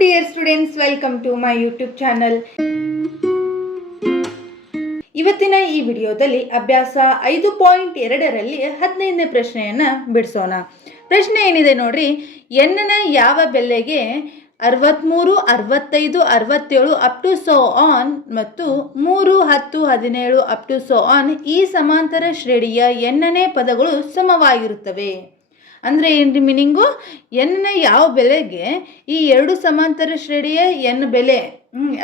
dear students, welcome to my YouTube channel. ಇವತ್ತಿನ ಈ ವಿಡಿಯೋದಲ್ಲಿ ಅಭ್ಯಾಸ 5.2ರಲ್ಲಿ 15ನೇ ಪ್ರಶ್ನೆಯನ್ನು ಬಿಡಿಸೋಣ. ಪ್ರಶ್ನೆ ಏನಿದೆ ನೋಡ್ರಿ, ಎನ್ನ ಯಾವ ಬೆಲೆಗೆ 63, 65, 67 ಅಪ್ ಟು ಸೋ ಆನ್ ಮತ್ತು 3, 10, 17 ಅಪ್ ಟು ಸೋ ಆನ್ ಈ ಸಮಾಂತರ ಶ್ರೇಣಿಯ ಎನ್ನನೇ ಪದಗಳು ಸಮವಾಗಿರುತ್ತವೆ. ಅಂದರೆ ಏನ್ರಿ ಮೀನಿಂಗು, ಎನ್ನ ಯಾವ ಬೆಲೆಗೆ ಈ ಎರಡು ಸಮಾಂತರ ಶ್ರೇಣಿಯ ಎನ್ ಬೆಲೆ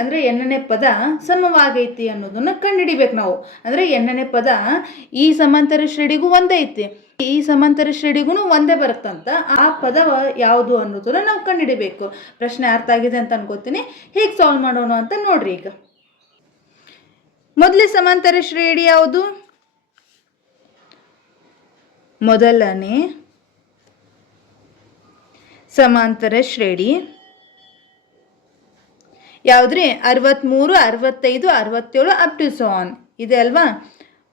ಅಂದರೆ ಎನ್ನನೇ ಪದ ಸಮವಾಗೈತಿ ಅನ್ನೋದನ್ನು ಕಂಡುಹಿಡಿಬೇಕು ನಾವು. ಅಂದರೆ ಎನ್ನನೇ ಪದ ಈ ಸಮಾಂತರ ಶ್ರೇಣಿಗೂ ಒಂದೇ ಐತಿ, ಈ ಸಮಾಂತರ ಶ್ರೇಣಿಗೂ ಒಂದೇ ಬರುತ್ತಂತ ಆ ಪದ ಯಾವುದು ಅನ್ನೋದನ್ನ ನಾವು ಕಂಡುಹಿಡಿಬೇಕು. ಪ್ರಶ್ನೆ ಅರ್ಥ ಆಗಿದೆ ಅಂತ ಅನ್ಕೋತೀನಿ. ಹೇಗೆ ಸಾಲ್ವ್ ಮಾಡೋಣ ಅಂತ ನೋಡ್ರಿ. ಈಗ ಮೊದಲೇ ಸಮಾಂತರ ಶ್ರೇಣಿ ಯಾವುದು? ಮೊದಲನೇ ಸಮಾಂತರ ಶ್ರೇಣಿ ಯಾವುದ್ರಿ? 63, 65, 67 ಅಪ್ ಟು ಸೋ ಆನ್ ಇದೆ ಅಲ್ವಾ.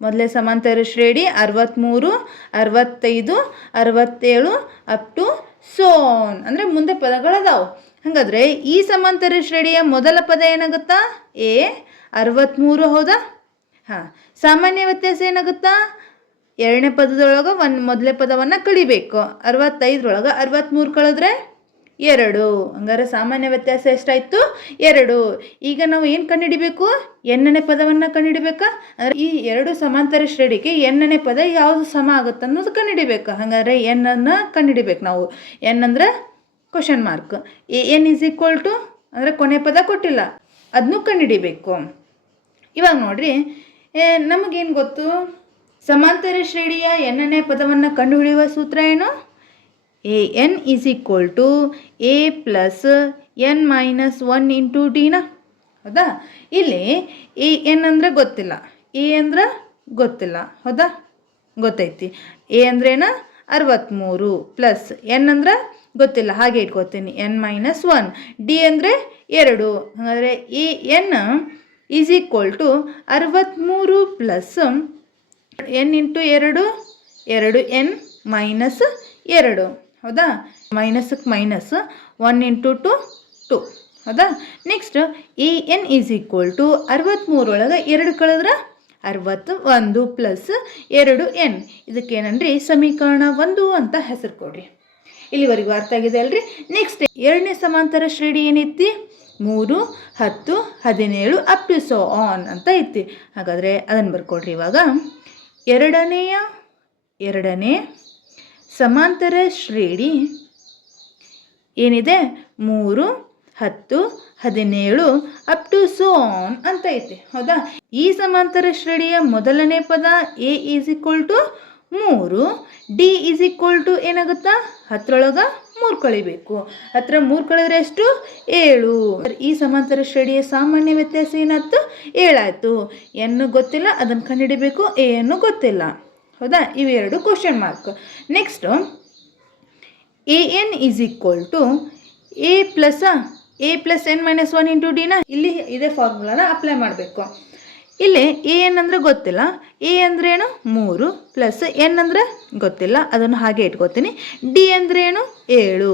ಮೊದಲೇ ಸಮಾಂತರ ಶ್ರೇಣಿ 63, 65, 67 ಅಪ್ ಟು ಸೋ ಆನ್ ಅಂದರೆ ಮುಂದೆ ಪದಗಳದಾವು. ಹಾಗಾದರೆ ಈ ಸಮಾಂತರ ಶ್ರೇಣಿಯ ಮೊದಲ ಪದ ಏನಾಗುತ್ತಾ? ಎ 63 ಹೌದಾ? ಹಾಂ, ಸಾಮಾನ್ಯ ವ್ಯತ್ಯಾಸ ಏನಾಗುತ್ತಾ? ಎರಡನೇ ಪದದೊಳಗೆ ಮೊದಲೇ ಪದವನ್ನು ಕಳಿಬೇಕು. 65ರೊಳಗೆ 63 ಕಳೆದ್ರೆ 2. ಹಂಗಾರೆ ಸಾಮಾನ್ಯ ವ್ಯತ್ಯಾಸ ಎಷ್ಟಾಯಿತು? 2. ಈಗ ನಾವು ಏನು ಕಂಡುಹಿಡಿಬೇಕು? ಎನ್ನನೇ ಪದವನ್ನು ಕಂಡುಹಿಡಿಬೇಕಾ? ಅಂದರೆ ಈ ಎರಡು ಸಮಾಂತರ ಶ್ರೇಣಿಗೆ ಎನ್ನನೇ ಪದ ಯಾವುದು ಸಮ ಆಗುತ್ತೆ ಅನ್ನೋದು ಕಂಡುಹಿಡಿಬೇಕು. ಹಾಗಾದರೆ ಎನ್ನನ್ನು ಕಂಡುಹಿಡಿಬೇಕು ನಾವು. ಎನ್ ಅಂದರೆ question mark, N is equal to ಅಂದರೆ ಕೊನೆ ಪದ ಕೊಟ್ಟಿಲ್ಲ, ಅದನ್ನು ಕಂಡುಹಿಡಿಬೇಕು. ಇವಾಗ ನೋಡ್ರಿ, ನಮಗೇನು ಗೊತ್ತು? ಸಮಾಂತರ ಶ್ರೇಣಿಯ ಎನ್ನನೇ ಪದವನ್ನು ಕಂಡುಹಿಡಿಯುವ ಸೂತ್ರ ಏನು? A N is equal to A plus N minus 1 into ಡಿನ. ಹೌದಾ? ಇಲ್ಲಿ ಎ ಎನ್ ಅಂದರೆ ಗೊತ್ತಿಲ್ಲ, ಎ ಅಂದ್ರೆ ಗೊತ್ತಿಲ್ಲ. ಹೌದಾ? ಗೊತ್ತೈತಿ. ಎ ಅಂದ್ರೇನ 63 ಪ್ಲಸ್ ಎನ್ ಅಂದ್ರೆ ಗೊತ್ತಿಲ್ಲ, ಹಾಗೆ ಇಟ್ಕೋತೀನಿ, ಎನ್ ಮೈನಸ್ 1. ಡಿ ಅಂದರೆ 2. ಹಾಗಾದರೆ A N is equal to 63 plus N into 2, 2 N minus 2. ಹೌದಾ? ಮೈನಸ್ಗೆ ಮೈನಸ್ 1 ಇಂಟು 2, 2. ಹೌದಾ? Next A N is equal to 63ರೊಳಗೆ 2 ಕಳೆದ್ರೆ 61 ಪ್ಲಸ್ 2 ಎನ್. ಇದಕ್ಕೇನನ್ರಿ ಸಮೀಕರಣ 1 ಅಂತ ಹೆಸರು ಕೊಡ್ರಿ. ಇಲ್ಲಿವರೆಗೂ ಅರ್ಥ ಆಗಿದೆ ಅಲ್ರಿ? ನೆಕ್ಸ್ಟ್ ಎರಡನೇ ಸಮಾಂತರ ಶ್ರೇಣಿ ಏನೈತಿ? 3, 10, 17 ಅಪ್ ಟು ಸೋ ಆನ್ ಅಂತ ಐತಿ. ಹಾಗಾದರೆ ಅದನ್ನು ಬರ್ಕೊಡ್ರಿ. ಇವಾಗ ಎರಡನೇ ಸಮಾಂತರ ಶ್ರೇಣಿ ಏನಿದೆ? 3, 10, 17 ಅಪ್ ಟು ಸೋ ಆನ್ ಅಂತ ಐತಿ. ಹೌದಾ? ಈ ಸಮಾಂತರ ಶ್ರೇಣಿಯ ಮೊದಲನೇ ಪದ A is equal to 3, D is equal to ಏನಾಗುತ್ತಾ? 10ರೊಳಗೆ 3 ಕಳಿಬೇಕು. 10 3 ಕಳೆದ್ರೆ ಎಷ್ಟು? 7. ಈ ಸಮಾಂತರ ಶ್ರೇಣಿಯ ಸಾಮಾನ್ಯ ವ್ಯತ್ಯಾಸ ಏನಾಯ್ತು? 7 ಆಯಿತು. ಎನ್ನು ಗೊತ್ತಿಲ್ಲ, ಅದನ್ನು ಕಂಡುಹಿಡಿಬೇಕು. ಎ ಅನ್ನು ಗೊತ್ತಿಲ್ಲ. ಹೌದಾ? ಇವೆರಡು question mark. Next A N is equal to A plus N minus 1 into ಡಿನ. ಇಲ್ಲಿ ಇದೇ ಫಾರ್ಮುಲಾನ ಅಪ್ಲೈ ಮಾಡಬೇಕು. ಇಲ್ಲಿ ಎ ಎನ್ ಅಂದರೆ ಗೊತ್ತಿಲ್ಲ, ಎ ಅಂದ್ರೇನು? 3 ಪ್ಲಸ್ ಎನ್ ಅಂದರೆ ಗೊತ್ತಿಲ್ಲ, ಅದನ್ನು ಹಾಗೆ ಇಟ್ಕೋತೀನಿ. ಡಿ ಅಂದ್ರೇನು? 7.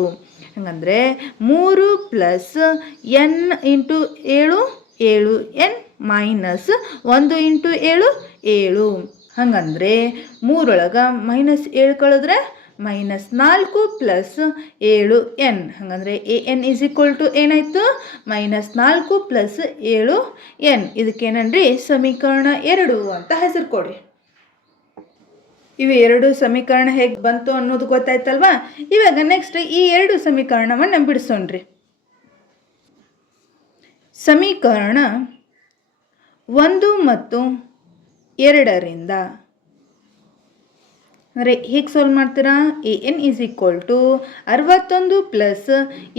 ಹಾಗಂದರೆ 3 plus N into 7, 7 N minus 1 into 7, 7. ಹಾಗಂದರೆ 3ರೊಳಗೆ ಮೈನಸ್ 7 ಕಳೆದ್ರೆ ಮೈನಸ್ 4 ಪ್ಲಸ್ 7 ಎನ್. ಹಾಗಂದರೆ A N is equal to ಏನಾಯಿತು? Minus 4 plus 7 N. ಇದಕ್ಕೇನನ್ರಿ ಸಮೀಕರಣ 2 ಅಂತ ಹೆಸರು ಕೊಡ್ರಿ. ಇವು ಎರಡು ಸಮೀಕರಣ ಹೇಗೆ ಬಂತು ಅನ್ನೋದು ಗೊತ್ತಾಯ್ತಲ್ವಾ? ಇವಾಗ ನೆಕ್ಸ್ಟ್ ಈ ಎರಡು ಸಮೀಕರಣವನ್ನು ಬಿಡಿಸೋಣ್ರಿ. ಸಮೀಕರಣ 1 ಮತ್ತು 2ರಿಂದ ಅಂದರೆ ಹೇಗೆ ಸಾಲ್ವ್ ಮಾಡ್ತೀರಾ? A N is equal to 61 plus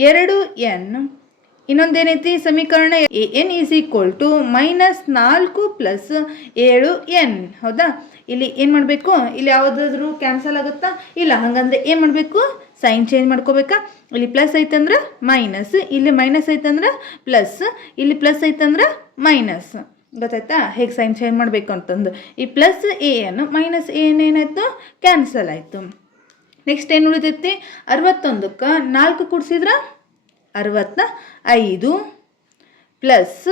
2 N. ಇನ್ನೊಂದೇನೈತಿ ಸಮೀಕರಣ? A N is equal to minus 4 plus 7 N. ಹೌದಾ? ಇಲ್ಲಿ ಏನು ಮಾಡಬೇಕು? ಇಲ್ಲಿ ಯಾವುದಾದ್ರೂ ಕ್ಯಾನ್ಸಲ್ ಆಗುತ್ತಾ? ಇಲ್ಲ. ಹಾಗಂದ್ರೆ ಏನು ಮಾಡಬೇಕು? ಸೈನ್ ಚೇಂಜ್ ಮಾಡ್ಕೋಬೇಕಾ? ಇಲ್ಲಿ ಪ್ಲಸ್ ಐತಂದ್ರೆ ಮೈನಸ್, ಇಲ್ಲಿ ಮೈನಸ್ ಐತಂದ್ರೆ ಪ್ಲಸ್, ಇಲ್ಲಿ ಪ್ಲಸ್ ಐತಂದ್ರೆ ಮೈನಸ್. ಗೊತ್ತಾಯ್ತಾ ಹೇಗೆ ಸೈನ್ ಚೇಂಜ್ ಮಾಡಬೇಕು ಅಂತಂದು? ಈ plus A N minus A N ಏನಾಯಿತು? ಕ್ಯಾನ್ಸಲ್ ಆಯಿತು. ನೆಕ್ಸ್ಟ್ ಏನು ಉಳಿದೈತಿ? 61ಕ್ಕೆ 4 ಕೂಡಿಸಿದ್ರೆ 65 ಪ್ಲಸ್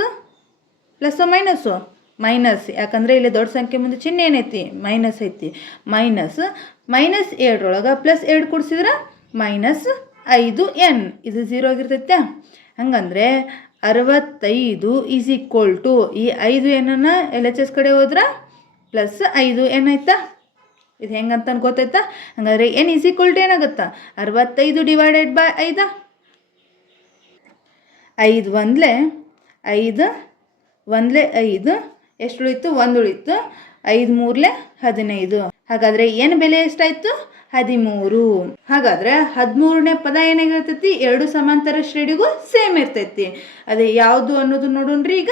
ಪ್ಲಸ್ಸು ಮೈನಸ್, ಯಾಕಂದರೆ ಇಲ್ಲಿ ದೊಡ್ಡ ಸಂಖ್ಯೆ ಮುಂದೆ ಚಿಹ್ನೆ ಏನೈತಿ ಮೈನಸ್ ಐತಿ. ಮೈನಸ್ 7 ಪ್ಲಸ್ 2 ಕೂಡಿಸಿದ್ರೆ -5n, ಇದು 0 ಆಗಿರ್ತೈತೆ. ಹಂಗಂದ್ರೆ 65 ಈಸ್ ಈಕ್ವಲ್ ಟು ಈ 5n ಎಲ್ ಎಚ್ ಎಸ್ ಕಡೆ ಹೋದ್ರೆ +5n ಆಯ್ತಾ. ಇದು ಹೆಂಗಂತ ಗೊತ್ತಾಯ್ತಾ? ಹಂಗಾದ್ರೆ n ಈಸ್ ಈಕ್ವಲ್ ಟು ಏನಾಗುತ್ತಾ 65 ಡಿವೈಡೆಡ್ ಬೈ 5. 5 ಒಂದ್ಲೆ 5 ಎಷ್ಟು ಉಳಿತು? 1 ಉಳಿತು. 5 ಮೂರ್ಲೆ 15. ಹಾಗಾದರೆ n ಬೆಲೆ ಎಷ್ಟಾಯಿತು? 13. ಹಾಗಾದರೆ 13ನೇ ಪದ ಏನಾಗಿರ್ತೈತಿ? 2 ಸಮಾಂತರ ಶ್ರೇಣಿಗೂ ಸೇಮ್ ಇರ್ತೈತಿ. ಅದೇ ಯಾವುದು ಅನ್ನೋದು ನೋಡೋಣ್ರಿ. ಈಗ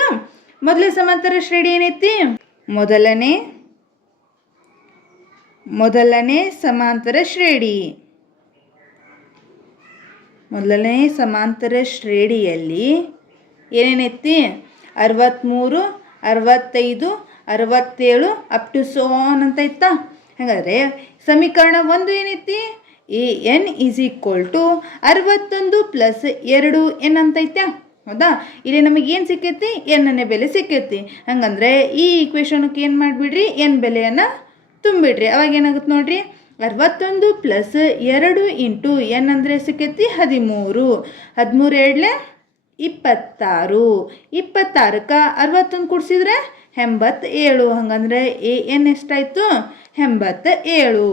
ಮೊದಲೇ ಸಮಾಂತರ ಶ್ರೇಣಿ ಏನೈತಿ? ಮೊದಲನೇ ಸಮಾಂತರ ಶ್ರೇಣಿ. ಮೊದಲನೇ ಸಮಾಂತರ ಶ್ರೇಣಿಯಲ್ಲಿ ಏನೇನೈತಿ? 63, 65, 67 ಅಪ್ ಟು ಸೋ ಆನ್ ಅಂತ ಇತ್ತಾ. ಹಾಗಾದರೆ ಸಮೀಕರಣ 1 ಏನೈತಿ? an is equal to 61 + 2n ಅಂತ ಐತ್ಯಾ. ಹೌದಾ? ಇಲ್ಲಿ ನಮಗೆ ಏನು ಸಿಕ್ಕೈತಿ? ಎನ್ನೇ ಬೆಲೆ ಸಿಕ್ಕೈತಿ. ಹಂಗಂದ್ರೆ ಈ ಈಕ್ವೇಷನ್ಗೆ ಏನು ಮಾಡಿಬಿಡ್ರಿ, ಎನ್ ಬೆಲೆಯನ್ನು ತುಂಬಿಡ್ರಿ. ಅವಾಗ ಏನಾಗುತ್ತೆ ನೋಡ್ರಿ, 61 + 2 ಇಂಟು n ಅಂದರೆ ಸಿಕ್ಕೈತಿ 13. 13 2 26. 26ಕ್ಕೆ 61 ಕೂಡಿಸಿದ್ರೆ 87. ಹಂಗಂದ್ರೆ an ಎಷ್ಟಾಯಿತು? 87.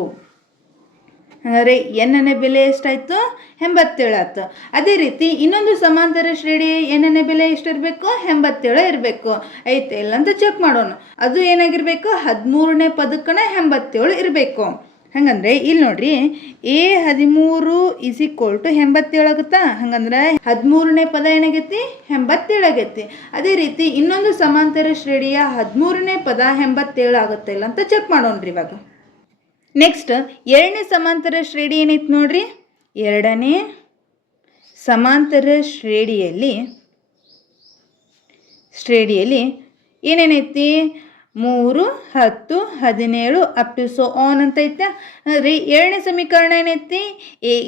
ಹಾಗಾದರೆ ಎನ್ನೇ ಬೆಲೆ ಎಷ್ಟಾಯಿತು? 87 ಆಯ್ತು. ಅದೇ ರೀತಿ ಇನ್ನೊಂದು ಸಮಾಂತರ ಶ್ರೇಣಿ ಎನ್ನೇ ಬೆಲೆ ಎಷ್ಟಿರಬೇಕು? 87 ಇರಬೇಕು. ಐತೆ ಇಲ್ಲ ಅಂತ ಚೆಕ್ ಮಾಡೋಣ. ಅದು ಏನಾಗಿರಬೇಕು? 13ನೇ ಪದಕ್ಕನ 87 ಇರಬೇಕು. ಹಂಗಂದ್ರೆ ಇಲ್ಲಿ ನೋಡ್ರಿ, A13 ಈಸ್ ಈಕ್ವಲ್ ಟು 87 ಆಗುತ್ತಾ. ಹಂಗಂದ್ರೆ 13ನೇ ಪದ ಏನಾಗೈತಿ? 87 ಆಗೈತಿ. ಅದೇ ರೀತಿ ಇನ್ನೊಂದು ಸಮಾಂತರ ಶ್ರೇಣಿಯ 13ನೇ ಪದ 87 ಆಗುತ್ತೆ ಇಲ್ಲ ಅಂತ ಚೆಕ್ ಮಾಡೋಣ್ರಿ ಇವಾಗ. ನೆಕ್ಸ್ಟ್ 2ನೇ ಸಮಾಂತರ ಶ್ರೇಣಿ ಏನೈತಿ ನೋಡ್ರಿ. 2ನೇ ಸಮಾಂತರ ಶ್ರೇಣಿಯಲ್ಲಿ ಏನೇನೈತಿ? 3, 10, 17 ಅಪ್ ಟು ಸೋ ಆನ್ ಅಂತ ಐತೆ. ಅಂದರೆ 2ನೇ ಸಮೀಕರಣ ಏನೈತಿ?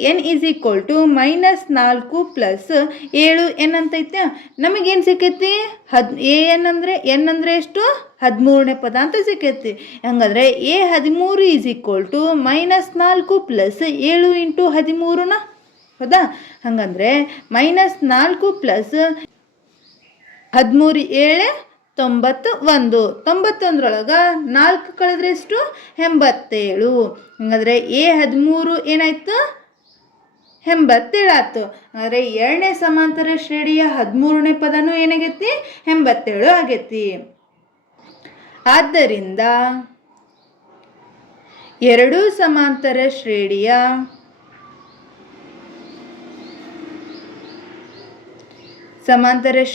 an is equal to -4 + 7n ಅಂತ ಐತೆ. ನಮಗೇನು ಸಿಕ್ಕೈತಿ? an ಅಂದರೆ ಎಷ್ಟು? 13ನೇ ಪದ ಅಂತ ಸಿಕ್ಕೈತಿ. ಹಂಗಾದ್ರೆ A13 is equal to -4 + 7 into 13ನ. ಹೌದಾ? ಹಂಗಂದ್ರೆ -4 + 13 7 91. 91ರೊಳಗೆ 4 ಕಳೆದ್ರೆ ಎಷ್ಟು? 87. ಹಾಗಾದರೆ A13 ಏನಾಯಿತು? 87 ಆಯ್ತು. ಅಂದರೆ 2ನೇ ಸಮಾಂತರ ಶ್ರೇಣಿಯ 13ನೇ ಪದನೂ ಏನಾಗೈತಿ? 87 ಆಗೈತಿ. ಆದ್ದರಿಂದ 2 ಸಮಾಂತರ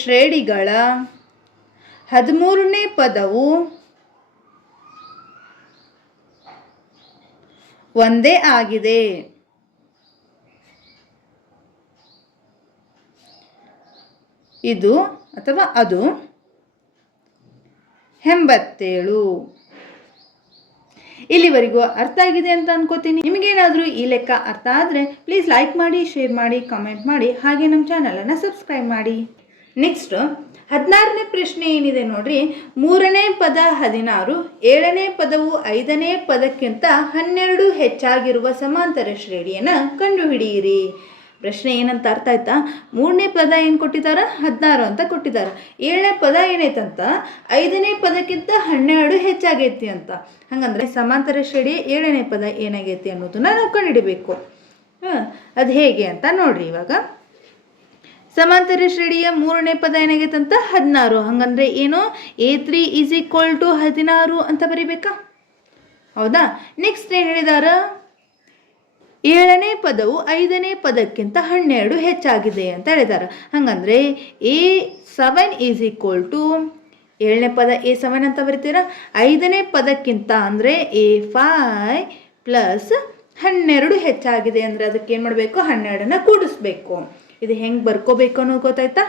ಶ್ರೇಣಿಗಳ 13ನೇ ಪದವು ಒಂದೇ ಆಗಿದೆ. ಇದು ಅಥವಾ ಅದು 87. ಇಲ್ಲಿವರೆಗೂ ಅರ್ಥ ಆಗಿದೆ ಅಂತ ಅನ್ಕೋತೀನಿ. ನಿಮಗೇನಾದರೂ ಈ ಲೆಕ್ಕ ಅರ್ಥ ಆದರೆ ಪ್ಲೀಸ್ ಲೈಕ್ ಮಾಡಿ, ಶೇರ್ ಮಾಡಿ, ಕಾಮೆಂಟ್ ಮಾಡಿ, ಹಾಗೆ ನಮ್ಮ ಚಾನಲನ್ನು ಸಬ್ಸ್ಕ್ರೈಬ್ ಮಾಡಿ. ನೆಕ್ಸ್ಟ್ 16ನೇ ಪ್ರಶ್ನೆ ಏನಿದೆ ನೋಡ್ರಿ. 3ನೇ ಪದ 16, 7ನೇ ಪದವು 5ನೇ ಪದಕ್ಕಿಂತ 12 ಹೆಚ್ಚಾಗಿರುವ ಸಮಾಂತರ ಶ್ರೇಣಿಯನ್ನು ಕಂಡುಹಿಡಿಯಿರಿ. ಪ್ರಶ್ನೆ ಏನಂತ ಅರ್ಥ ಆಯ್ತಾ? 3ನೇ ಪದ ಏನು ಕೊಟ್ಟಿದ್ದಾರೆ? 16 ಅಂತ ಕೊಟ್ಟಿದ್ದಾರೆ. 7ನೇ ಪದ ಏನೈತಂತ 5ನೇ ಪದಕ್ಕಿಂತ 12 ಹೆಚ್ಚಾಗೈತಿ ಅಂತ. ಹಾಗಂದ್ರೆ ಸಮಾಂತರ ಶ್ರೇಣಿ 7ನೇ ಪದ ಏನಾಗೈತಿ ಅನ್ನೋದನ್ನ ನಾವು ಕಂಡುಹಿಡಬೇಕು. ಅದು ಹೇಗೆ ಅಂತ ನೋಡ್ರಿ. ಇವಾಗ ಸಮಾಂತರ ಶ್ರೇಣಿಯ 3ನೇ ಪದ ಏನಾಗೈತಂತ 16. ಹಂಗಂದ್ರೆ ಏನು? A3 ಈಸ್ ಈಕ್ವಲ್ ಟು 16 ಅಂತ ಬರೀಬೇಕಾ? ಹೌದಾ? ನೆಕ್ಸ್ಟ್ ಏನು ಹೇಳಿದಾರ? 7ನೇ ಪದವು 5ನೇ ಪದಕ್ಕಿಂತ 12 ಹೆಚ್ಚಾಗಿದೆ ಅಂತ ಹೇಳಿದ್ದಾರೆ. ಹಾಗಂದ್ರೆ A7 ಈಸ್ ಈಕ್ವಲ್ ಟು 7ನೇ ಪದ A7 ಅಂತ ಬರಿತೀರಾ. 5ನೇ ಪದಕ್ಕಿಂತ ಅಂದರೆ A5 ಪ್ಲಸ್ 12 ಹೆಚ್ಚಾಗಿದೆ ಅಂದರೆ ಅದಕ್ಕೆ ಏನು ಮಾಡಬೇಕು? 12ನ ಕೂಡಿಸ್ಬೇಕು. ಇದು ಹೆಂಗೆ ಬರ್ಕೋಬೇಕು ಅನ್ನೋದು ಗೊತ್ತಾಯ್ತಾ?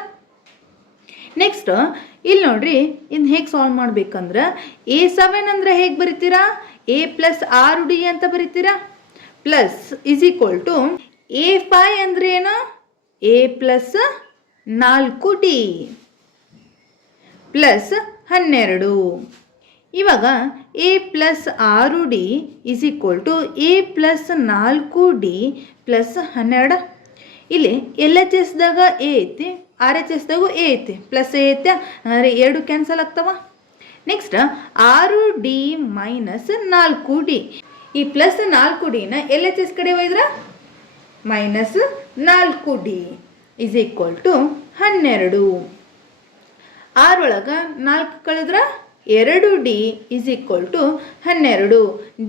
ನೆಕ್ಸ್ಟ್ ಇಲ್ಲಿ ನೋಡ್ರಿ, ಇನ್ನು ಹೇಗೆ ಸಾಲ್ವ್ ಮಾಡ್ಬೇಕಂದ್ರೆ A7 ಅಂದರೆ ಹೇಗೆ ಬರಿತೀರಾ? A + 6D ಅಂತ ಬರಿತೀರಾ. Plus is equal to A5 ಅಂದ್ರೆ ಏನು? A plus 4D plus 12. ಇವಾಗ A plus 6D is equal to A plus 4D plus 12. ಇಲ್ಲಿ ಎಲ್ ಎಚ್ ಎಸ್ದಾಗ ಎ ಐತಿ, ಆರ್ ಎಚ್ ಎಸ್ದಾಗೂ ಎ ಐತಿ, ಪ್ಲಸ್ ಎ ಐತೆ, ಅಂದರೆ 2 ಕ್ಯಾನ್ಸಲ್ ಆಗ್ತಾವ. Next 6D minus 4D. ಈ ಪ್ಲಸ್ 4Dನ ಎಲ್ ಎಚ್ ಎಸ್ ಕಡೆ ಒಯ್ದ್ರೆ minus 4D is equal to 12. 6 ಒಳಗೆ 4 ಕಳೆದ್ರೆ 2D is equal to 12.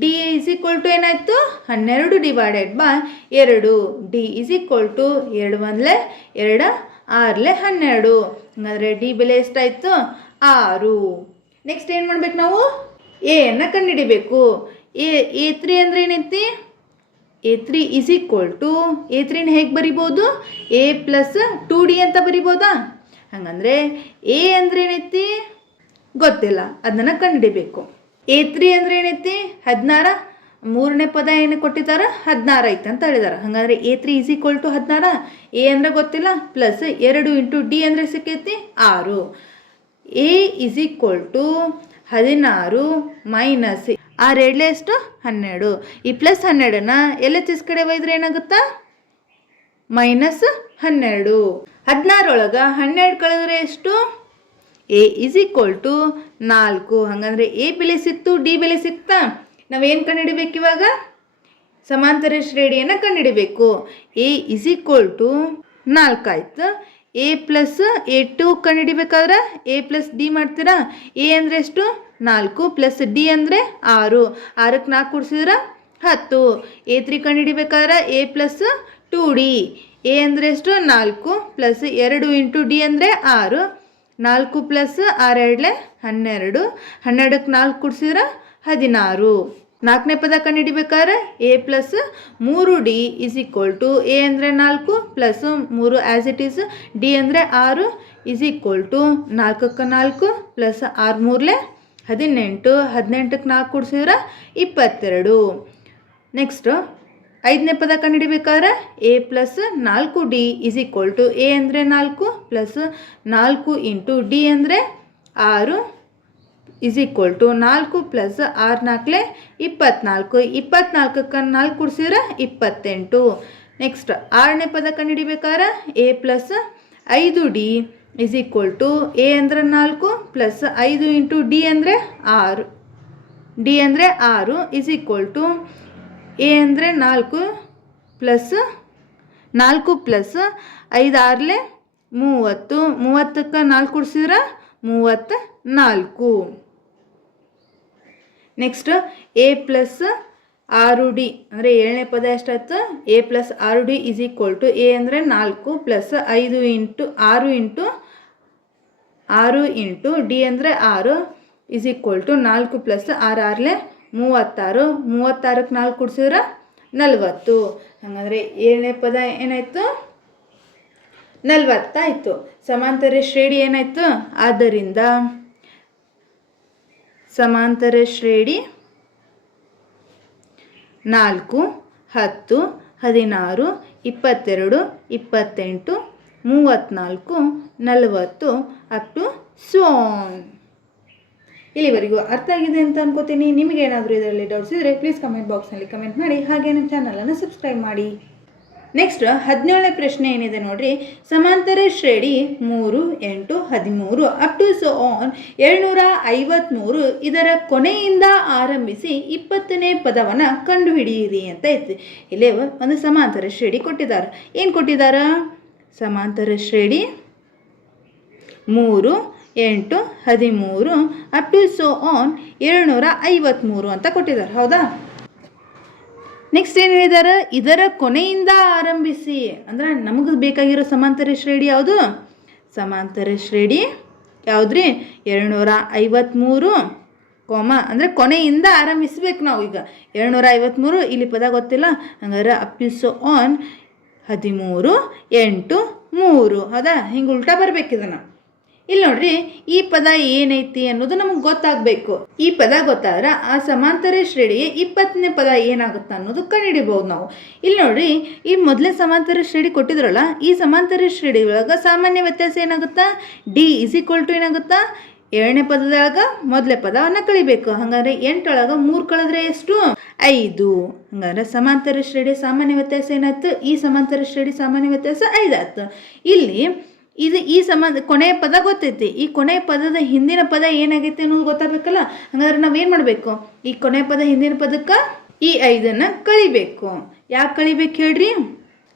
D is equal to ಏನಾಯಿತು 12 divided by 2. D is equal to 2 1 2 6 12. ಹಾಗಾದರೆ ಡಿ ಬೆಲೆ ಎಷ್ಟಾಯಿತು 6. ನೆಕ್ಸ್ಟ್ ಏನು ಮಾಡ್ಬೇಕು ನಾವು ಎಯನ್ನು ಕಂಡುಹಿಡಿಬೇಕು. A3 ಅಂದರೆ ಏನೈತಿ A3 ಇಸ್ ಈಕ್ವಲ್ ಟು A3ನ ಹೇಗೆ ಬರಿಬೋದು ಎ ಪ್ಲಸ್ 2D ಅಂತ ಬರಿಬೋದಾ. ಹಾಗಂದರೆ ಎ ಅಂದರೆ ಏನೈತಿ ಗೊತ್ತಿಲ್ಲ, ಅದನ್ನು ಕಂಡುಹಿಡಿಬೇಕು. A3 ಅಂದರೆ ಏನೈತಿ 16, ಮೂರನೇ ಪದ ಏನು ಕೊಟ್ಟಿದ್ದಾರೆ 16 ಐತೆ ಅಂತ ಹೇಳಿದಾರೆ. ಹಾಗಾದರೆ A3 is equal to 16, A ಅಂದರೆ ಗೊತ್ತಿಲ್ಲ, ಪ್ಲಸ್ 2 ಇಂಟು ಡಿ ಅಂದರೆ ಸಿಕ್ಕೈತಿ 6. A is equal to 16 minus 6 2 ಎಷ್ಟು 12. ಈ ಪ್ಲಸ್ 12ನ ಎಲ್ ಎಚ್ ಎಸ್ ಕಡೆ ಒಯ್ದ್ರೆ ಏನಾಗುತ್ತಾ ಮೈನಸ್ 12. 16 ಒಳಗೆ 12 ಕಳೆದ್ರೆ ಎಷ್ಟು ಎ ಇಸ್ ಈಕ್ವಲ್ ಟು 4. ಹಾಗಂದ್ರೆ ಎ ಬೆಲೆ ಸಿಕ್ತು, ಡಿ ಬೆಲೆ ಸಿಕ್ತಾ. ನಾವೇನು ಕಂಡುಹಿಡಿಬೇಕು ಇವಾಗ ಸಮಾಂತರ ಶ್ರೇಣಿಯನ್ನು ಕಂಡುಹಿಡಿಬೇಕು. ಎ ಇಸ್ ಈಕ್ವಲ್ ಟು 4 ಆಯ್ತು. ಎ ಪ್ಲಸ್ A2 ಕಂಡುಹಿಡಿಬೇಕಾದ್ರೆ ಎ ಪ್ಲಸ್ ಡಿ ಮಾಡ್ತೀರಾ. ಎ ಅಂದರೆ ಎಷ್ಟು 4 ಪ್ಲಸ್ ಡಿ ಅಂದರೆ 6. 6ಕ್ಕೆ 4 ಕೂಡಿಸಿದ್ರೆ 10. A3 ಕಂಡುಹಿಡಿಬೇಕಾದ್ರೆ ಎ ಪ್ಲಸ್ 2D. ಎ ಅಂದರೆ ಎಷ್ಟು 4 ಪ್ಲಸ್ 2 ಇಂಟು ಡಿ ಅಂದರೆ 6. 4 ಪ್ಲಸ್ 6 2 12. 12ಕ್ಕೆ 4 ಕೂಡಿಸಿದ್ರೆ 16. 4ನೇ ಪದ ಕಂಡುಹಿಡಿಬೇಕಾದ್ರೆ A plus 3D is equal to A ಅಂದರೆ 4 plus 3 as it is, D ಅಂದರೆ 6 ಇಸ್ ಈಕ್ವಲ್ ಟು 4ಕ್ಕೆ 4 ಪ್ಲಸ್ 6 3 18. 18ಕ್ಕೆ 4 ಕೂಡಿಸಿದ್ರೆ 22. ನೆಕ್ಸ್ಟು 5ನೇ ಪದ ಕಂಡುಹಿಡಿಬೇಕಾದ್ರೆ A plus 4D is equal to A ಅಂದರೆ 4 ಪ್ಲಸ್ 4 ಇಂಟು ಡಿ ಅಂದರೆ 6 ಇಸ್ ಈಕ್ವಲ್ ಟು 4 ಪ್ಲಸ್ 6 4 24. 24ಕ್ಕೆ 4 ಕೂಡಿಸಿದ್ರೆ 28. ನೆಕ್ಸ್ಟ್ 6ನೇ ಪದ ಕಂಡುಹಿಡಿಬೇಕಾದ್ರೆ A plus 5D is equal to A ಅಂದರೆ 4 ಪ್ಲಸ್ 5 ಇಂಟು ಡಿ ಅಂದರೆ 6. ಡಿ ಅಂದರೆ 6 ಇಸ್ ಈಕ್ವಲ್ ಟು ಎ ಅಂದರೆ 4 ಪ್ಲಸ್ 5 6 30. 30ಕ್ಕೆ 4 ಕೂಡಿಸಿದ್ರೆ 34. ನೆಕ್ಸ್ಟ್ ಎ ಪ್ಲಸ್ 6D ಅಂದರೆ 7ನೇ ಪದ ಎಷ್ಟಾಯ್ತು A plus 6D is equal to A ಅಂದರೆ 4 ಪ್ಲಸ್ 5 ಇಂಟು 6 ಇಂಟು ಡಿ ಅಂದರೆ 6 ಇಸ್ ಈಕ್ವಲ್ ಟು 4 ಪ್ಲಸ್ 6 6 36. 36ಕ್ಕೆ 4 ಕೂಡಿಸಿದ್ರೆ 40. ಹಾಗಾದರೆ 7ನೇ ಪದ ಏನಾಯಿತು 40 ಆಯಿತು. ಸಮಾಂತರ ಶ್ರೇಣಿ ಏನಾಯಿತು, ಆದ್ದರಿಂದ ಸಮಾಂತರ ಶ್ರೇಣಿ 4 10 16 22 28 34 40 ಅಪ್ ಟು ಸೋನ್. ಇಲ್ಲಿವರೆಗೂ ಅರ್ಥ ಆಗಿದೆ ಅಂತ ಅನ್ಕೋತೀನಿ. ನಿಮಗೇನಾದರೂ ಇದರಲ್ಲಿ ಡೌಟ್ಸ್ ಇದ್ದರೆ ಪ್ಲೀಸ್ ಕಮೆಂಟ್ ಬಾಕ್ಸ್ನಲ್ಲಿ ಕಮೆಂಟ್ ಮಾಡಿ, ಹಾಗೆ ನಮ್ಮ ಚಾನಲನ್ನು ಸಬ್ಸ್ಕ್ರೈಬ್ ಮಾಡಿ. ನೆಕ್ಸ್ಟ್ 17ನೇ ಪ್ರಶ್ನೆ ಏನಿದೆ ನೋಡ್ರಿ. ಸಮಾಂತರ ಶ್ರೇಣಿ 3 8 13 ಅಪ್ ಟು ಸೊ ಆನ್ 753 ಇದರ ಕೊನೆಯಿಂದ ಆರಂಭಿಸಿ 20ನೇ ಪದವನ್ನು ಕಂಡುಹಿಡಿಯಿರಿ ಅಂತ ಐತಿ. ಇಲ್ಲೇ ಒಂದು ಸಮಾಂತರ ಶ್ರೇಣಿ ಕೊಟ್ಟಿದ್ದಾರೆ. ಏನು ಕೊಟ್ಟಿದ್ದಾರೆ ಸಮಾಂತರ ಶ್ರೇಣಿ 3 8 13 ಅಪ್ ಟು ಸೊ ಆನ್ 753 ಅಂತ ಕೊಟ್ಟಿದ್ದಾರೆ. ಹೌದಾ. ನೆಕ್ಸ್ಟ್ ಏನು ಹೇಳಿದ್ದಾರೆ ಇದರ ಕೊನೆಯಿಂದ ಆರಂಭಿಸಿ ಅಂದರೆ ನಮಗೆ ಬೇಕಾಗಿರೋ ಸಮಾಂತರ ಶ್ರೇಣಿ ಯಾವುದು ಸಮಾಂತರ ಶ್ರೇಣಿ ಯಾವುದ್ರಿ 753 ಅಂದರೆ ಕೊನೆಯಿಂದ ಆರಂಭಿಸ್ಬೇಕು ನಾವು. ಈಗ 753 ಇಲ್ಲಿ ಪದ ಗೊತ್ತಿಲ್ಲ, ಹಂಗಾರೆ ಅಪ್ ಟು ಸೊ ಆನ್ 13 8 3 ಹೌದಾ. ಹಿಂಗೆ ಉಲ್ಟಾ ಬರಬೇಕು ಇದನ್ನು. ಇಲ್ಲಿ ನೋಡ್ರಿ ಈ ಪದ ಏನೈತಿ ಅನ್ನೋದು ನಮಗೆ ಗೊತ್ತಾಗಬೇಕು. ಈ ಪದ ಗೊತ್ತಾದ್ರೆ ಆ ಸಮಾಂತರ ಶ್ರೇಣಿಯ 20ನೇ ಪದ ಏನಾಗುತ್ತೆ ಅನ್ನೋದು ಕಂಡುಹಿಡಿಬಹುದು ನಾವು. ಇಲ್ಲಿ ನೋಡ್ರಿ ಈ ಮೊದಲೇ ಸಮಾಂತರ ಶ್ರೇಣಿ ಕೊಟ್ಟಿದ್ರಲ್ಲ, ಈ ಸಮಾಂತರ ಶ್ರೇಣಿ ಒಳಗೆ ಸಾಮಾನ್ಯ ವ್ಯತ್ಯಾಸ ಏನಾಗುತ್ತಾ, ಡಿ ಇಸ್ ಈಕ್ವಲ್ ಟು ಏನಾಗುತ್ತಾ, 2ನೇ ಪದದೊಳಗೆ ಮೊದಲೇ ಪದವನ್ನು ಕಳಿಬೇಕು. ಹಾಗಾದ್ರೆ 8 3 ಕಳೆದ್ರೆ ಎಷ್ಟು, 5. ಹಂಗಾದ್ರೆ ಸಮಾಂತರ ಶ್ರೇಣಿ ಸಾಮಾನ್ಯ ವ್ಯತ್ಯಾಸ ಏನಾಯ್ತು, ಈ ಸಮಾಂತರ ಶ್ರೇಣಿ ಸಾಮಾನ್ಯ ವ್ಯತ್ಯಾಸ 5 ಆಯ್ತು. ಇಲ್ಲಿ ಈ ಕೊನೆಯ ಪದ ಗೊತ್ತೈತಿ, ಈ ಕೊನೆಯ ಪದದ ಹಿಂದಿನ ಪದ ಏನಾಗೈತೆ ಅನ್ನೋದು ಗೊತ್ತಾಗಬೇಕಲ್ಲ. ಹಾಗಾದ್ರೆ ನಾವೇನು ಮಾಡಬೇಕು, ಈ ಕೊನೆಯ ಪದ ಹಿಂದಿನ ಪದಕ್ಕೆ ಈ 5ನ್ನು ಕಳಿಬೇಕು. ಯಾಕೆ ಕಳಿಬೇಕು ಹೇಳ್ರಿ,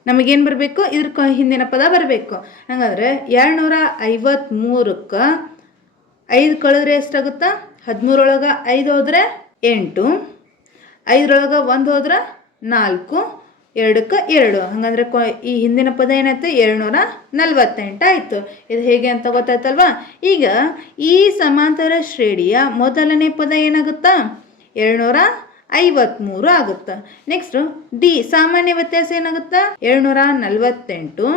ನಮಗೇನು ಬರಬೇಕು, ಇದ್ರ ಹಿಂದಿನ ಪದ ಬರಬೇಕು. ಹಾಗಾದ್ರೆ 253ಕ್ಕೆ 5 ಕಳೆದ್ರೆ ಎಷ್ಟಾಗುತ್ತಾ, 13 ಒಳಗೆ 5 ಹೋದ್ರೆ 8, 5 1 ಹೋದ್ರೆ 4, 2ಕ್ಕೆ 2. ಹಾಗಂದ್ರೆ ಈ ಹಿಂದಿನ ಪದ ಏನಾಯ್ತು, 248 ಆಯಿತು. ಇದು ಹೇಗೆ ಅಂತ ಗೊತ್ತಾಯ್ತಲ್ವಾ. ಈಗ ಈ ಸಮಾಂತರ ಶ್ರೇಣಿಯ ಮೊದಲನೇ ಪದ ಏನಾಗುತ್ತಾ, 253 ಆಗುತ್ತಾ. ನೆಕ್ಸ್ಟು ಡಿ ಸಾಮಾನ್ಯ ವ್ಯತ್ಯಾಸ ಏನಾಗುತ್ತಾ, 248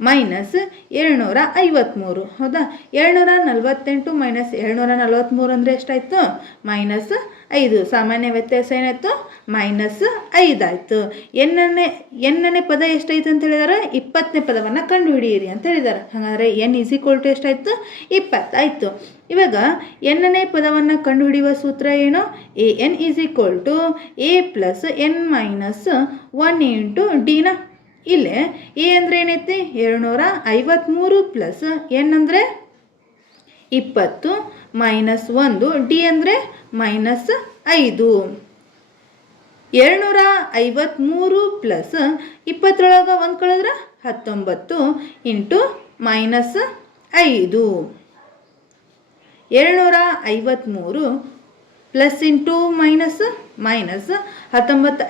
ಮೈನಸ್ 253. ಹೌದಾ, 248 ಮೈನಸ್ 243 ಅಂದರೆ ಎಷ್ಟಾಯಿತು, -5. ಸಾಮಾನ್ಯ ವ್ಯತ್ಯಾಸ ಏನಾಯಿತು, -5 ಆಯಿತು. ಎನ್ನನೇ ಪದ ಎಷ್ಟಾಯಿತು ಅಂತ ಹೇಳಿದಾರೆ, 20ನೇ ಪದವನ್ನು ಕಂಡುಹಿಡಿಯಿರಿ ಅಂತ ಹೇಳಿದ್ದಾರೆ. ಹಾಗಾದರೆ n ಇಸ್ ಈಕ್ವಲ್ ಟು ಎಷ್ಟಾಯಿತು, 20 ಆಯಿತು. ಇವಾಗ ಎನ್ನನೇ ಪದವನ್ನು ಕಂಡುಹಿಡಿಯುವ ಸೂತ್ರ ಏನು, an is equal to a plus n minus 1 into ಡಿನ. ಇಲ್ಲೇ ಎ ಅಂದರೆ ಏನೈತಿ, 253 ಪ್ಲಸ್ n ಅಂದರೆ 20 ಮೈನಸ್ 1, ಡಿ ಅಂದರೆ -5. 253 ಪ್ಲಸ್ 20 1 ಕಳೆದ್ರೆ 19 ಇಂಟು -5. 253 plus into minus 19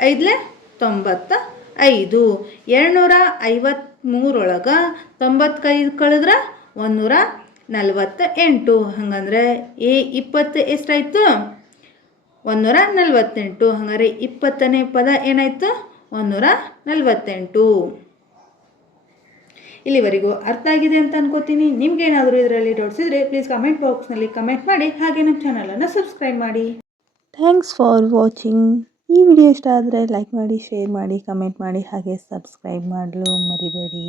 5 95. 253 95 ಕಳೆದ್ರೆ 148. ಹಾಗಂದ್ರೆ ಎ 20 ಎಷ್ಟಾಯಿತು, 148. ಹಾಗಾದ್ರೆ 20ನೇ ಪದ ಏನಾಯಿತು, 148. ಇಲ್ಲಿವರೆಗೂ ಅರ್ಥ ಆಗಿದೆ ಅಂತ ಅನ್ಕೋತೀನಿ. ನಿಮ್ಗೇನಾದರೂ ಇದರಲ್ಲಿ ಡೌಟ್ಸ್ ಇದ್ದರೆ ಪ್ಲೀಸ್ ಕಮೆಂಟ್ ಬಾಕ್ಸ್ನಲ್ಲಿ ಕಮೆಂಟ್ ಮಾಡಿ, ಹಾಗೆ ನಮ್ಮ ಚಾನಲನ್ನು ಸಬ್ಸ್ಕ್ರೈಬ್ ಮಾಡಿ. Thanks for watching. ಈ ವಿಡಿಯೋ ಇಷ್ಟ ಆದರೆ ಲೈಕ್ ಮಾಡಿ, ಶೇರ್ ಮಾಡಿ, ಕಮೆಂಟ್ ಮಾಡಿ, ಹಾಗೆ ಸಬ್ಸ್ಕ್ರೈಬ್ ಮಾಡಲು ಮರಿಬೇಡಿ.